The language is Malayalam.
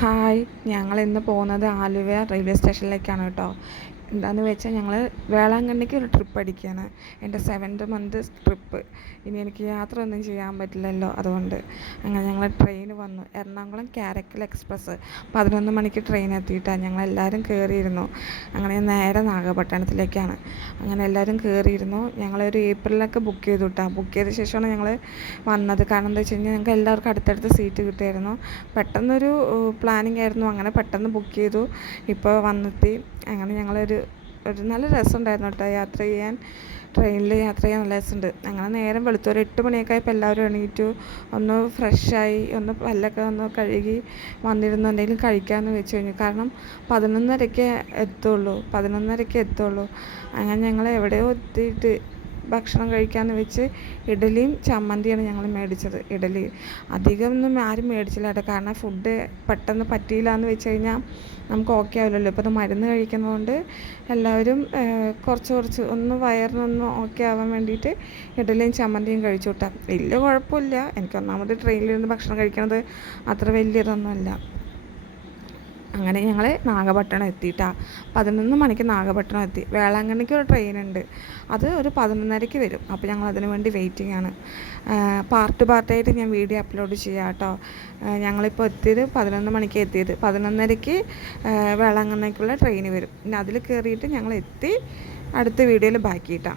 ഹായ്, ഞങ്ങളിന്ന് പോകുന്നത് ആലുവ റെയിൽവേ സ്റ്റേഷനിലേക്കാണ് കേട്ടോ. എന്താണെന്ന് വെച്ചാൽ ഞങ്ങൾ വേളാങ്കണ്ണിക്ക് ഒരു ട്രിപ്പ് അടിക്കുകയാണ്. എൻ്റെ 7th മന്ത് ട്രിപ്പ്. ഇനി എനിക്ക് യാത്ര ഒന്നും ചെയ്യാൻ പറ്റില്ലല്ലോ, അതുകൊണ്ട് അങ്ങനെ ഞങ്ങൾ ട്രെയിൻ വന്നു. എറണാകുളം കാരക്കൽ എക്സ്പ്രസ് 11 മണിക്ക് ട്രെയിൻ എത്തിയിട്ടാണ്. ഞങ്ങളെല്ലാവരും കയറിയിരുന്നു. അങ്ങനെ നേരെ നാഗപട്ടണത്തിലേക്കാണ്. അങ്ങനെ എല്ലാവരും കയറിയിരുന്നു. ഞങ്ങളൊരു ഏപ്രിലൊക്കെ ബുക്ക് ചെയ്തു കേട്ടോ. ബുക്ക് ചെയ്ത ശേഷമാണ് ഞങ്ങൾ വന്നത്. കാരണം എന്താ വെച്ച് കഴിഞ്ഞാൽ ഞങ്ങൾക്ക് എല്ലാവർക്കും അടുത്തടുത്ത് സീറ്റ് കിട്ടിയായിരുന്നു. പെട്ടെന്നൊരു പ്ലാനിങ് ആയിരുന്നു. അങ്ങനെ പെട്ടെന്ന് ബുക്ക് ചെയ്തു. ഇപ്പോൾ വന്നെത്തി. അങ്ങനെ ഒരു നല്ല രസമുണ്ടായിരുന്നു കേട്ടോ യാത്ര ചെയ്യാൻ. ട്രെയിനിൽ യാത്ര ചെയ്യാൻ നല്ല രസമുണ്ട്. അങ്ങനെ നേരം വെളുത്തു ഒരു 8 മണിയൊക്കെ ആയപ്പോൾ എല്ലാവരും എണീറ്റു. ഒന്ന് ഫ്രഷായി, ഒന്ന് പല്ലൊക്കെ ഒന്ന് കഴുകി വന്നിരുന്നു എന്തെങ്കിലും കഴിക്കാമെന്ന് വെച്ച് കഴിഞ്ഞു. കാരണം 11:30 എത്തുള്ളൂ. അങ്ങനെ ഞങ്ങൾ എവിടെയോ എത്തിയിട്ട് ഭക്ഷണം കഴിക്കാമെന്ന് വെച്ച് ഇഡലിയും ചമ്മന്തിയാണ് ഞങ്ങൾ മേടിച്ചത്. ഇഡലി അധികമൊന്നും ആരും മേടിച്ചില്ല കേട്ടോ. കാരണം ഫുഡ് പെട്ടെന്ന് പറ്റിയില്ല എന്ന് വെച്ച് കഴിഞ്ഞാൽ നമുക്ക് ഓക്കെ ആവില്ലല്ലോ. ഇപ്പോൾ അത് മരുന്ന് കഴിക്കുന്നതുകൊണ്ട് എല്ലാവരും കുറച്ച് ഒന്ന് വയറിനൊന്ന് ഓക്കെ ആവാൻ വേണ്ടിയിട്ട് ഇഡലിയും ചമ്മന്തിയും കഴിച്ചു കൂട്ടാം. വലിയ കുഴപ്പമില്ല. എനിക്ക് ഒന്നാമത് ട്രെയിനിലിരുന്ന് ഭക്ഷണം കഴിക്കുന്നത് അത്ര വലിയതൊന്നുമല്ല. അങ്ങനെ ഞങ്ങൾ നാഗപട്ടണം എത്തിയിട്ടാണ്. 11 മണിക്ക് നാഗപട്ടണം എത്തി. വേളാങ്കണ്ണിക്ക് ഒരു ട്രെയിനുണ്ട്, അത് ഒരു 11:30 വരും. അപ്പോൾ ഞങ്ങൾ അതിന് വേണ്ടി വെയിറ്റിംഗ് ആണ്. പാർട്ടായിട്ട് ഞാൻ വീഡിയോ അപ്ലോഡ് ചെയ്യാം കേട്ടോ. ഞങ്ങളിപ്പോൾ എത്തിയത് 11 മണിക്ക് എത്തിയത്. 11:30 വേളാങ്കണ്ണിക്കുള്ള ട്രെയിൻ വരും. പിന്നെ അതിൽ കയറിയിട്ട് ഞങ്ങൾ എത്തി. അടുത്ത വീഡിയോയിൽ ബാക്കി കിട്ടാം.